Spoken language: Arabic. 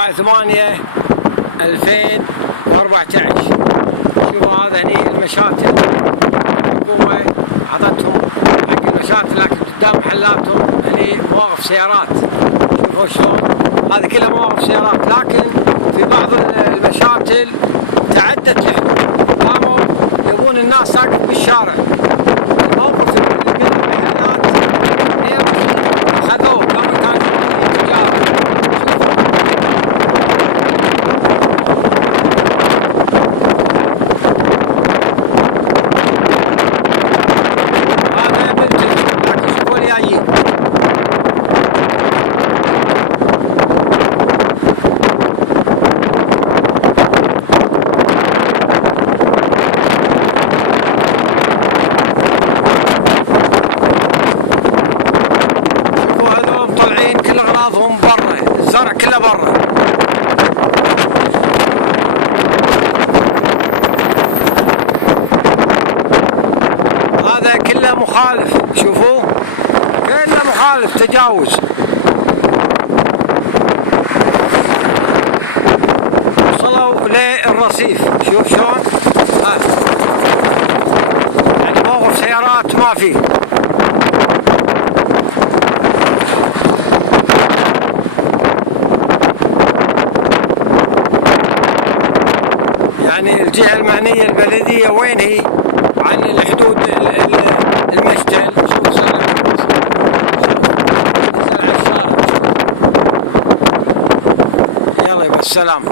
4/8/2014. شوفوا هذا هني المشاتل، الحكومة عطتهم حق المشاتل، لكن قدام محلاتهم هني مواقف سيارات. شوفوا شلون هذه كلها مواقف سيارات، لكن في بعض المشاتل تعدت الحدود، قاموا يبون الناس تقف بالشارع. الموقف اللي بين المحلات خذوه لما كان تجارة. هذا بلتج، لكن شوفوا اللي جايين. هم برا، الزرع كله برا. هذا كله مخالف، شوفوه كله مخالف تجاوز. وصلوا للرصيف، شوف شلون يعني موقف سيارات ما فيه. يعني الجهة المعنية البلدية وين هي عن الحدود المشتل. شوف زرع الشارع. يلا يبا السلام.